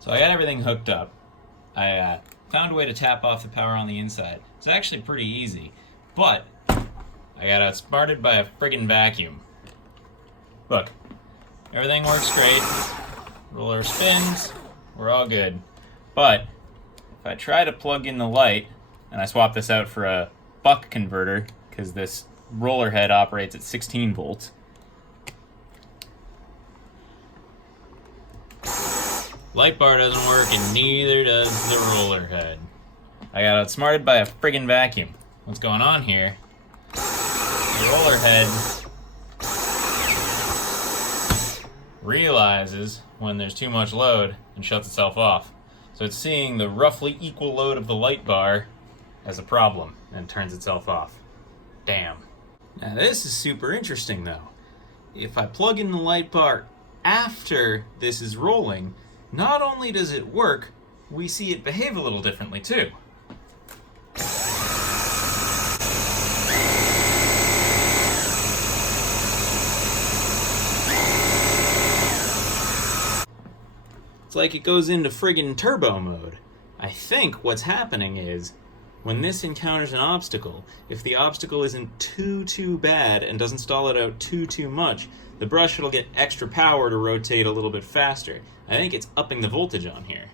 So I got everything hooked up. I found a way to tap off the power on the inside. It's actually pretty easy, but I got outsmarted by a friggin' vacuum. Look, everything works great. Roller spins, we're all good. But if I try to plug in the light, and I swap this out for a buck converter, because this roller head operates at 16 volts. Light bar doesn't work, and neither does the roller head. I got outsmarted by a friggin' vacuum. What's going on here? The roller head realizes when there's too much load and shuts itself off. So it's seeing the roughly equal load of the light bar as a problem and turns itself off. Damn. Now this is super interesting though. If I plug in the light bar after this is rolling, not only does it work, we see it behave a little differently too. It's like it goes into friggin' turbo mode. I think what's happening is, when this encounters an obstacle, if the obstacle isn't too bad and doesn't stall it out too much, the brush will get extra power to rotate a little bit faster. I think it's upping the voltage on here.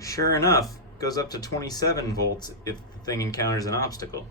Sure enough, goes up to 27 volts if the thing encounters an obstacle.